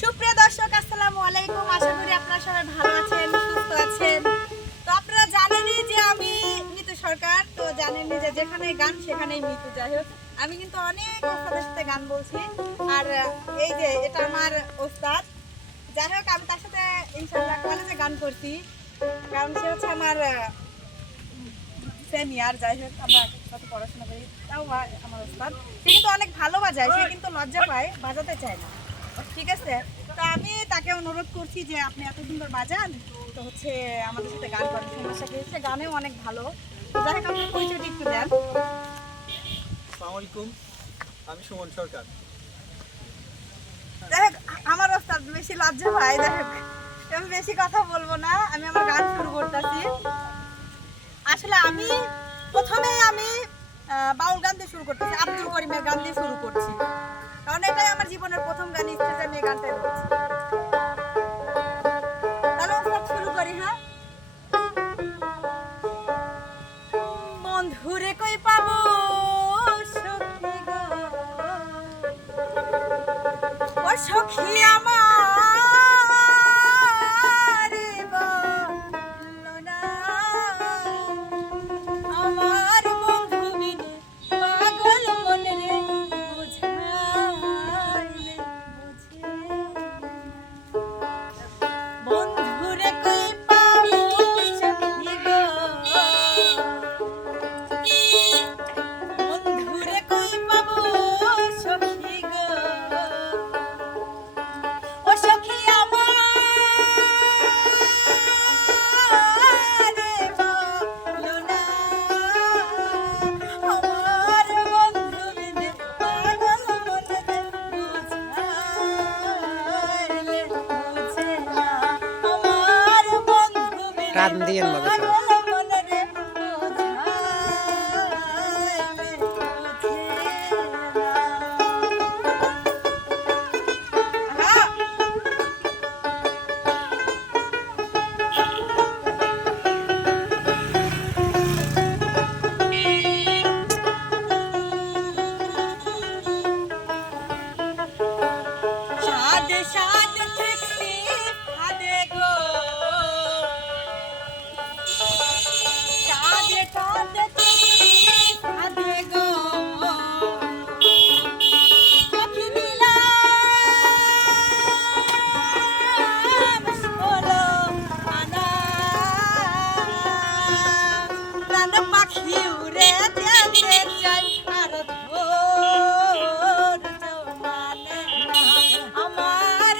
সুপ্রিয় দর্শক, আসসালামু আলাইকুম। আশা করি আপনারা সবাই ভালো আছেন, সুস্থ আছেন। তো আপনারা জানেনই যে আমি মিতু সরকার, তো জানেনই যে যেখানে গান সেখানেই মিতু। যাই হোক, আমি কিন্তু অনেক ওস্তাদের সাথে গান বলছি, আর এই যে এটা আমার ওস্তাদ। যাই হোক, আমি তার সাথে ইনশাআল্লাহ কলেজে গান করছি, কারণ সে হচ্ছে আমার সিনিয়র। যাই হোক, আমরা সাথে পড়াশোনা করি, তাও আমার ওস্তাদ। সে কিন্তু অনেক ভালো বাজায়, সে কিন্তু লজ্জা পায়, বাজাতে চায় না। ঠিক আছে, তো আমি তাকে অনুরোধ করছি যে আপনি এত সুন্দর বাজান, তো হচ্ছে আমাদের সাথে গান করেন। সমস্যা কি, সে গানেও অনেক ভালো। তো যাই হোক, আপনার পরিচয়টি একটু দেন। আসসালামু আলাইকুম, আমি সুমন সরকার। যাই হোক, আমার ওস্তাদ বেশি লজ্জা পায়। যাই হোক, আমি বেশি কথা বলবো না, আমি আমার গান শুরু করতেছি। আসলে আমি প্রথমে বাউল গান দিয়ে শুরু করতেছি, আব্দুল করিমের গান দিয়ে শুরু করছি, কারণ এটাই আমার জীবনের প্রথম গান। স্টেজে আমি এই গানটাই বলছি। তাহলে ওস্তাদ শুরু করি। হ্যাঁ, বন্ধুরে কই পাবো সখী গো, ও সখী আমার বলো না, আমার বন্ধু বিনে পাগল মনে রে বুঝাইলে বুঝে না। বন্ধুরে কই পাবো সখী গো, বন্ধুরে কই পাবো সখী গো, ও সখী আমারে বলো না, আমার বন্ধু বিনে পাগল মনে রে বুঝাইলে বুঝে না, আমার বন্ধু বিনে কান দিয়েন মতো সব। পাগল মনে রে বুঝাইলে বুঝে না। হ্যাঁ, সাদে সাদে দেখছি ফাদে গো, সাদে সাদে দেখছি ফাদে গো, চোখে নিলাম ষোলো আনা, প্রাণ পাখি উড়ে যেতে চাই, আর ধৈর্য মানে না, আমার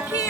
পাখি